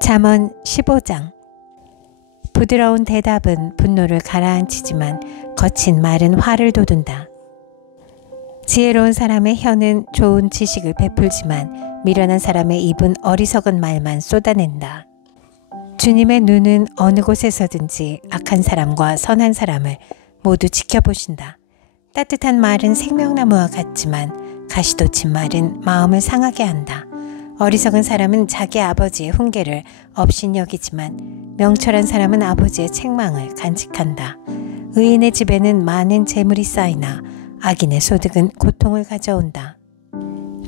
잠언 15장. 부드러운 대답은 분노를 가라앉히지만 거친 말은 화를 돋운다. 지혜로운 사람의 혀는 좋은 지식을 베풀지만 미련한 사람의 입은 어리석은 말만 쏟아낸다. 주님의 눈은 어느 곳에서든지 악한 사람과 선한 사람을 모두 지켜보신다. 따뜻한 말은 생명나무와 같지만 가시돋친 말은 마음을 상하게 한다. 어리석은 사람은 자기 아버지의 훈계를 업신여기지만 명철한 사람은 아버지의 책망을 간직한다. 의인의 집에는 많은 재물이 쌓이나 악인의 소득은 고통을 가져온다.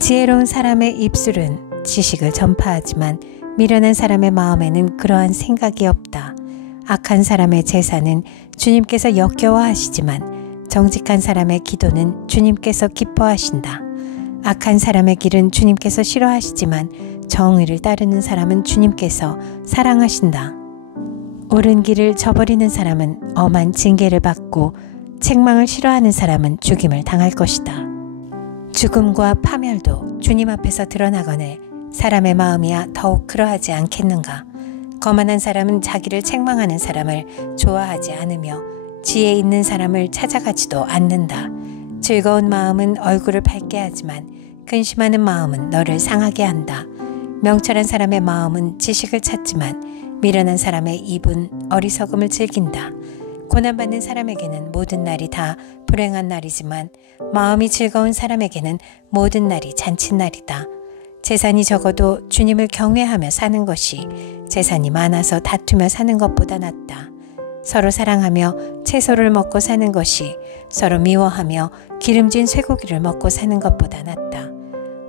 지혜로운 사람의 입술은 지식을 전파하지만 미련한 사람의 마음에는 그러한 생각이 없다. 악한 사람의 제사는 주님께서 역겨워하시지만 정직한 사람의 기도는 주님께서 기뻐하신다. 악한 사람의 길은 주님께서 싫어하시지만 정의를 따르는 사람은 주님께서 사랑하신다. 옳은 길을 저버리는 사람은 엄한 징계를 받고 책망을 싫어하는 사람은 죽임을 당할 것이다. 죽음과 파멸도 주님 앞에서 드러나거늘 사람의 마음이야 더욱 그러하지 않겠는가. 거만한 사람은 자기를 책망하는 사람을 좋아하지 않으며 지혜 있는 사람을 찾아가지도 않는다. 즐거운 마음은 얼굴을 밝게 하지만 근심하는 마음은 너를 상하게 한다. 명철한 사람의 마음은 지식을 찾지만 미련한 사람의 입은 어리석음을 즐긴다. 고난받는 사람에게는 모든 날이 다 불행한 날이지만 마음이 즐거운 사람에게는 모든 날이 잔칫날이다. 재산이 적어도 주님을 경외하며 사는 것이 재산이 많아서 다투며 사는 것보다 낫다. 서로 사랑하며 채소를 먹고 사는 것이 서로 미워하며 기름진 쇠고기를 먹고 사는 것보다 낫다.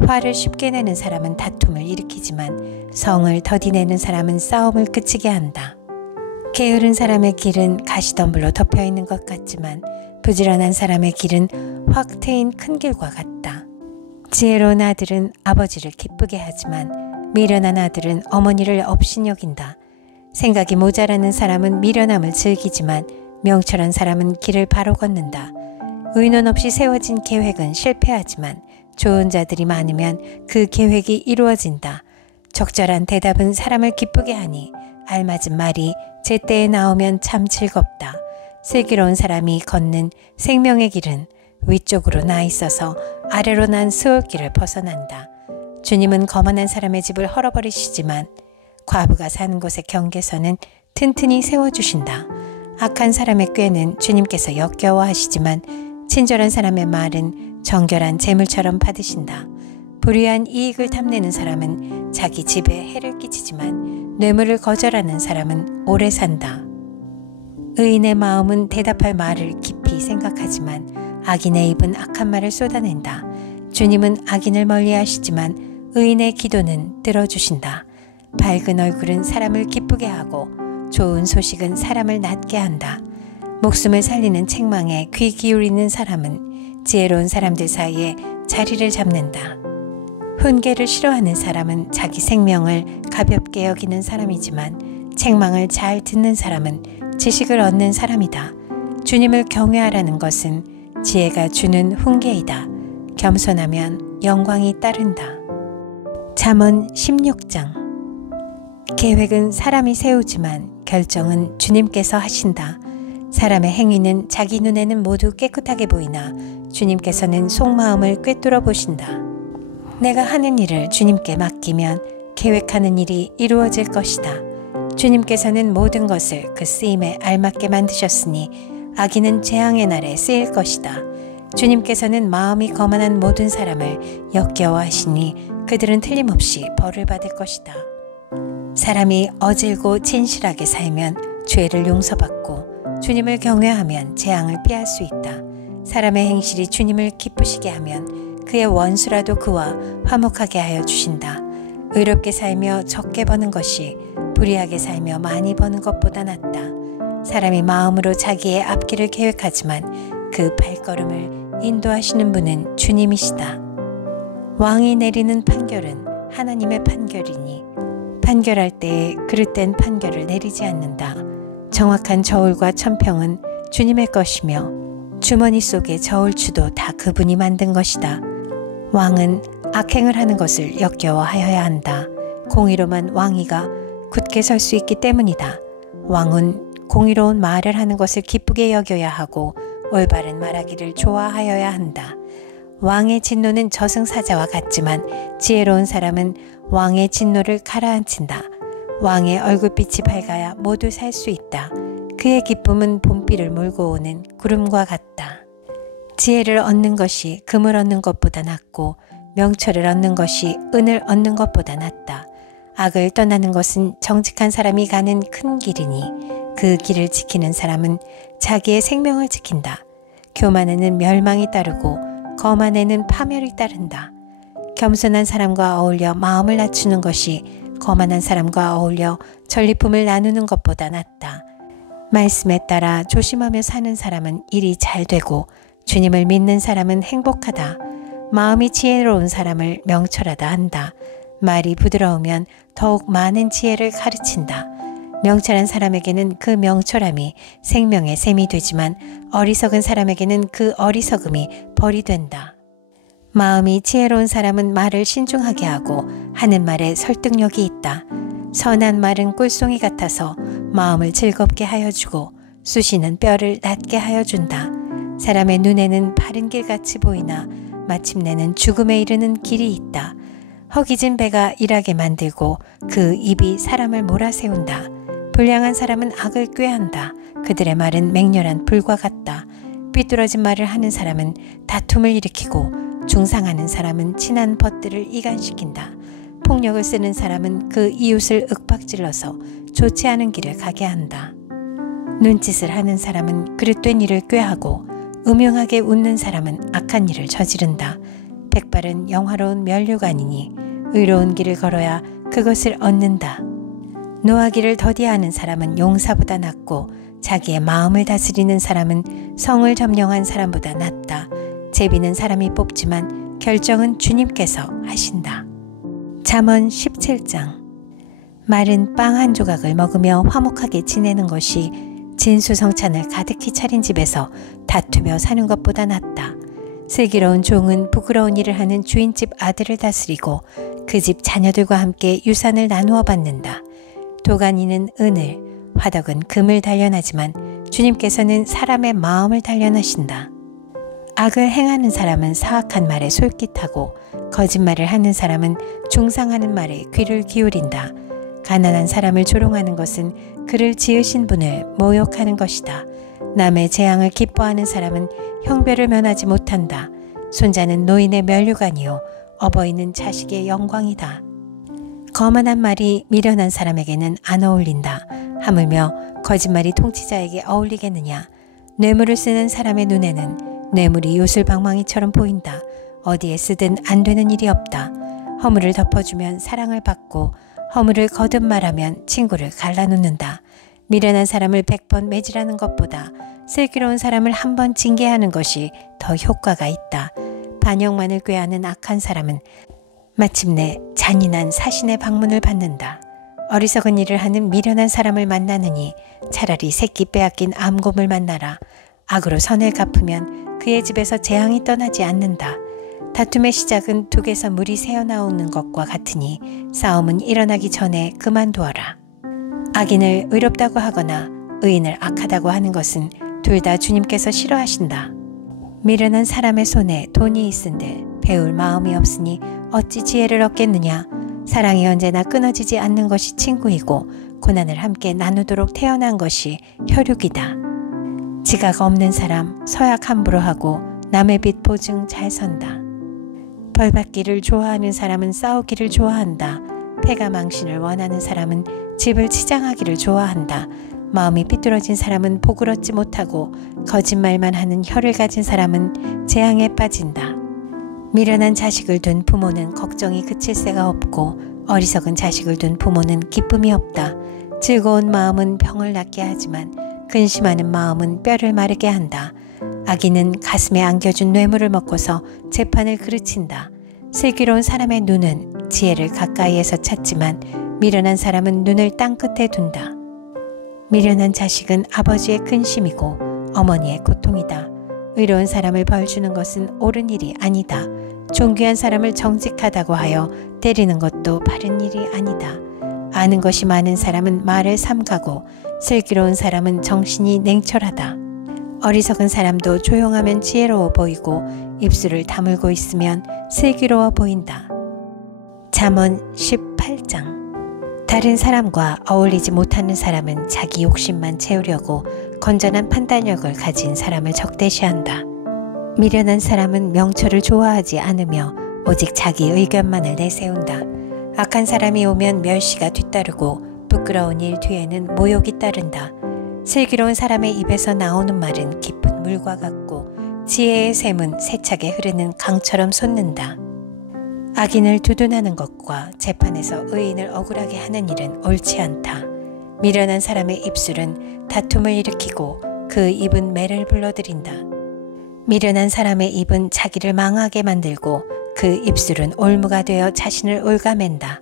화를 쉽게 내는 사람은 다툼을 일으키지만 성을 더디내는 사람은 싸움을 그치게 한다. 게으른 사람의 길은 가시덤불로 덮여있는 것 같지만 부지런한 사람의 길은 확 트인 큰 길과 같다. 지혜로운 아들은 아버지를 기쁘게 하지만 미련한 아들은 어머니를 업신여긴다. 생각이 모자라는 사람은 미련함을 즐기지만 명철한 사람은 길을 바로 걷는다. 의논 없이 세워진 계획은 실패하지만 좋은 자들이 많으면 그 계획이 이루어진다. 적절한 대답은 사람을 기쁘게 하니 알맞은 말이 제때에 나오면 참 즐겁다. 슬기로운 사람이 걷는 생명의 길은 위쪽으로 나 있어서 아래로 난 수월길을 벗어난다. 주님은 거만한 사람의 집을 헐어버리시지만 과부가 사는 곳의 경계선은 튼튼히 세워주신다. 악한 사람의 꾀는 주님께서 역겨워하시지만 친절한 사람의 말은 정결한 재물처럼 받으신다. 불의한 이익을 탐내는 사람은 자기 집에 해를 끼치지만 뇌물을 거절하는 사람은 오래 산다. 의인의 마음은 대답할 말을 깊이 생각하지만 악인의 입은 악한 말을 쏟아낸다. 주님은 악인을 멀리하시지만 의인의 기도는 들어주신다. 밝은 얼굴은 사람을 기쁘게 하고 좋은 소식은 사람을 낫게 한다. 목숨을 살리는 책망에 귀 기울이는 사람은 지혜로운 사람들 사이에 자리를 잡는다. 훈계를 싫어하는 사람은 자기 생명을 가볍게 여기는 사람이지만 책망을 잘 듣는 사람은 지식을 얻는 사람이다. 주님을 경외하라는 것은 지혜가 주는 훈계이다. 겸손하면 영광이 따른다. 잠언 16장. 계획은 사람이 세우지만 결정은 주님께서 하신다. 사람의 행위는 자기 눈에는 모두 깨끗하게 보이나 주님께서는 속마음을 꿰뚫어 보신다. 내가 하는 일을 주님께 맡기면 계획하는 일이 이루어질 것이다. 주님께서는 모든 것을 그 쓰임에 알맞게 만드셨으니 악인은 재앙의 날에 쓰일 것이다. 주님께서는 마음이 거만한 모든 사람을 역겨워하시니 그들은 틀림없이 벌을 받을 것이다. 사람이 어질고 진실하게 살면 죄를 용서받고 주님을 경외하면 재앙을 피할 수 있다. 사람의 행실이 주님을 기쁘시게 하면 그의 원수라도 그와 화목하게 하여 주신다. 의롭게 살며 적게 버는 것이 불의하게 살며 많이 버는 것보다 낫다. 사람이 마음으로 자기의 앞길을 계획하지만 그 발걸음을 인도하시는 분은 주님이시다. 왕이 내리는 판결은 하나님의 판결이니 판결할 때에 그릇된 판결을 내리지 않는다. 정확한 저울과 천평은 주님의 것이며 주머니 속의 저울추도 다 그분이 만든 것이다. 왕은 악행을 하는 것을 역겨워하여야 한다. 공의로만 왕이가 굳게 설 수 있기 때문이다. 왕은 공의로운 말을 하는 것을 기쁘게 여겨야 하고 올바른 말하기를 좋아하여야 한다. 왕의 진노는 저승사자와 같지만 지혜로운 사람은 왕의 진노를 가라앉힌다. 왕의 얼굴빛이 밝아야 모두 살 수 있다. 그의 기쁨은 봄비를 몰고 오는 구름과 같다. 지혜를 얻는 것이 금을 얻는 것보다 낫고 명철을 얻는 것이 은을 얻는 것보다 낫다. 악을 떠나는 것은 정직한 사람이 가는 큰 길이니 그 길을 지키는 사람은 자기의 생명을 지킨다. 교만에는 멸망이 따르고 거만에는 파멸이 따른다. 겸손한 사람과 어울려 마음을 낮추는 것이 거만한 사람과 어울려 전리품을 나누는 것보다 낫다. 말씀에 따라 조심하며 사는 사람은 일이 잘 되고 주님을 믿는 사람은 행복하다. 마음이 지혜로운 사람을 명철하다 한다. 말이 부드러우면 더욱 많은 지혜를 가르친다. 명철한 사람에게는 그 명철함이 생명의 샘이 되지만 어리석은 사람에게는 그 어리석음이 벌이 된다. 마음이 지혜로운 사람은 말을 신중하게 하고 하는 말에 설득력이 있다. 선한 말은 꿀송이 같아서 마음을 즐겁게 하여 주고 쑤시는 뼈를 낫게 하여 준다. 사람의 눈에는 바른 길같이 보이나 마침내는 죽음에 이르는 길이 있다. 허기진 배가 일하게 만들고 그 입이 사람을 몰아세운다. 불량한 사람은 악을 꾀한다. 그들의 말은 맹렬한 불과 같다. 삐뚤어진 말을 하는 사람은 다툼을 일으키고 중상하는 사람은 친한 벗들을 이간시킨다. 폭력을 쓰는 사람은 그 이웃을 윽박질러서 좋지 않은 길을 가게 한다. 눈짓을 하는 사람은 그릇된 일을 꾀하고 음흉하게 웃는 사람은 악한 일을 저지른다. 백발은 영화로운 면류관이니 의로운 길을 걸어야 그것을 얻는다. 노하기를 더디하는 사람은 용사보다 낫고 자기의 마음을 다스리는 사람은 성을 점령한 사람보다 낫다. 제비는 사람이 뽑지만 결정은 주님께서 하신다. 잠언 17장. 마른 빵 한 조각을 먹으며 화목하게 지내는 것이 진수성찬을 가득히 차린 집에서 다투며 사는 것보다 낫다. 슬기로운 종은 부끄러운 일을 하는 주인집 아들을 다스리고 그 집 자녀들과 함께 유산을 나누어 받는다. 도가니는 은을, 화덕은 금을 단련하지만 주님께서는 사람의 마음을 단련하신다. 악을 행하는 사람은 사악한 말에 솔깃하고 거짓말을 하는 사람은 중상하는 말에 귀를 기울인다. 가난한 사람을 조롱하는 것은 그를 지으신 분을 모욕하는 것이다. 남의 재앙을 기뻐하는 사람은 형벌을 면하지 못한다. 손자는 노인의 면류관이요 어버이는 자식의 영광이다. 거만한 말이 미련한 사람에게는 안 어울린다. 하물며 거짓말이 통치자에게 어울리겠느냐. 뇌물을 쓰는 사람의 눈에는 뇌물이 요술방망이처럼 보인다. 어디에 쓰든 안 되는 일이 없다. 허물을 덮어주면 사랑을 받고 허물을 거듭 말하면 친구를 갈라놓는다. 미련한 사람을 100번 매질하는 것보다 슬기로운 사람을 한 번 징계하는 것이 더 효과가 있다. 반역만을 꾀하는 악한 사람은 마침내 잔인한 사신의 방문을 받는다. 어리석은 일을 하는 미련한 사람을 만나느니 차라리 새끼 빼앗긴 암곰을 만나라. 악으로 선을 갚으면 그의 집에서 재앙이 떠나지 않는다. 다툼의 시작은 둑에서 물이 새어나오는 것과 같으니 싸움은 일어나기 전에 그만두어라. 악인을 의롭다고 하거나 의인을 악하다고 하는 것은 둘 다 주님께서 싫어하신다. 미련한 사람의 손에 돈이 있은데 배울 마음이 없으니 어찌 지혜를 얻겠느냐. 사랑이 언제나 끊어지지 않는 것이 친구이고 고난을 함께 나누도록 태어난 것이 혈육이다. 지각 없는 사람 서약 함부로 하고 남의 빚 보증 잘 선다. 벌받기를 좋아하는 사람은 싸우기를 좋아한다. 패가 망신을 원하는 사람은 집을 치장하기를 좋아한다. 마음이 삐뚤어진 사람은 복을 얻지 못하고 거짓말만 하는 혀를 가진 사람은 재앙에 빠진다. 미련한 자식을 둔 부모는 걱정이 그칠 새가 없고 어리석은 자식을 둔 부모는 기쁨이 없다. 즐거운 마음은 병을 낫게 하지만 근심하는 마음은 뼈를 마르게 한다. 악인은 가슴에 안겨준 뇌물을 먹고서 재판을 그르친다. 슬기로운 사람의 눈은 지혜를 가까이에서 찾지만 미련한 사람은 눈을 땅끝에 둔다. 미련한 자식은 아버지의 근심이고 어머니의 고통이다. 의로운 사람을 벌주는 것은 옳은 일이 아니다. 존귀한 사람을 정직하다고 하여 때리는 것도 바른 일이 아니다. 아는 것이 많은 사람은 말을 삼가고 슬기로운 사람은 정신이 냉철하다. 어리석은 사람도 조용하면 지혜로워 보이고 입술을 다물고 있으면 슬기로워 보인다. 잠언 18장. 다른 사람과 어울리지 못하는 사람은 자기 욕심만 채우려고 건전한 판단력을 가진 사람을 적대시한다. 미련한 사람은 명철을 좋아하지 않으며 오직 자기 의견만을 내세운다. 악한 사람이 오면 멸시가 뒤따르고 부끄러운 일 뒤에는 모욕이 따른다. 슬기로운 사람의 입에서 나오는 말은 깊은 물과 같고 지혜의 샘은 세차게 흐르는 강처럼 솟는다. 악인을 두둔하는 것과 재판에서 의인을 억울하게 하는 일은 옳지 않다. 미련한 사람의 입술은 다툼을 일으키고 그 입은 매를 불러들인다. 미련한 사람의 입은 자기를 망하게 만들고 그 입술은 올무가 되어 자신을 올가맨다.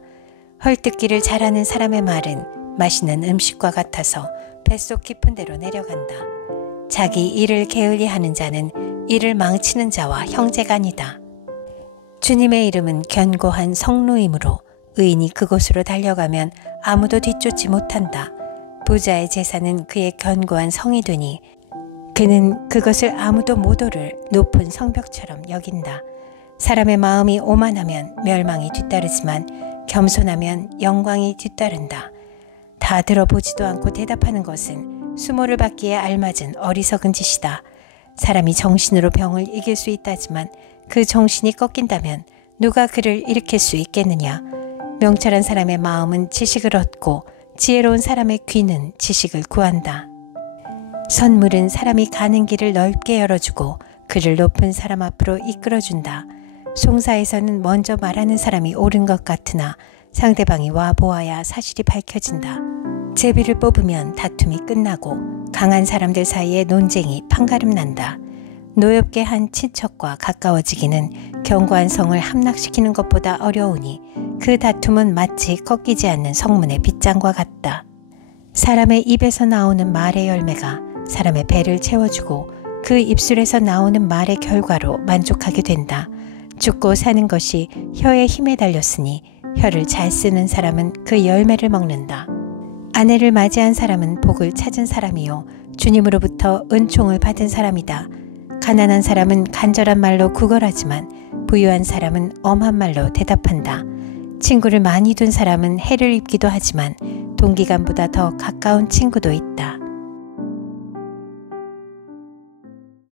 헐뜯기를 잘하는 사람의 말은 맛있는 음식과 같아서 뱃속 깊은 데로 내려간다. 자기 일을 게을리하는 자는 일을 망치는 자와 형제간이다. 주님의 이름은 견고한 성루이므로 의인이 그곳으로 달려가면 아무도 뒤쫓지 못한다. 부자의 제사는 그의 견고한 성이 되니 그는 그것을 아무도 못 오를 높은 성벽처럼 여긴다. 사람의 마음이 오만하면 멸망이 뒤따르지만 겸손하면 영광이 뒤따른다. 다 들어보지도 않고 대답하는 것은 수모를 받기에 알맞은 어리석은 짓이다. 사람이 정신으로 병을 이길 수 있다지만 그 정신이 꺾인다면 누가 그를 일으킬 수 있겠느냐. 명철한 사람의 마음은 지식을 얻고 지혜로운 사람의 귀는 지식을 구한다. 선물은 사람이 가는 길을 넓게 열어주고 그를 높은 사람 앞으로 이끌어준다. 송사에서는 먼저 말하는 사람이 옳은 것 같으나 상대방이 와보아야 사실이 밝혀진다. 제비를 뽑으면 다툼이 끝나고 강한 사람들 사이에 논쟁이 판가름난다. 노엽게 한 친척과 가까워지기는 견고한 성을 함락시키는 것보다 어려우니 그 다툼은 마치 꺾이지 않는 성문의 빗장과 같다. 사람의 입에서 나오는 말의 열매가 사람의 배를 채워주고 그 입술에서 나오는 말의 결과로 만족하게 된다. 죽고 사는 것이 혀의 힘에 달렸으니 혀를 잘 쓰는 사람은 그 열매를 먹는다. 아내를 맞이한 사람은 복을 찾은 사람이요 주님으로부터 은총을 받은 사람이다. 가난한 사람은 간절한 말로 구걸하지만 부유한 사람은 엄한 말로 대답한다. 친구를 많이 둔 사람은 해를 입기도 하지만 동기간보다 더 가까운 친구도 있다.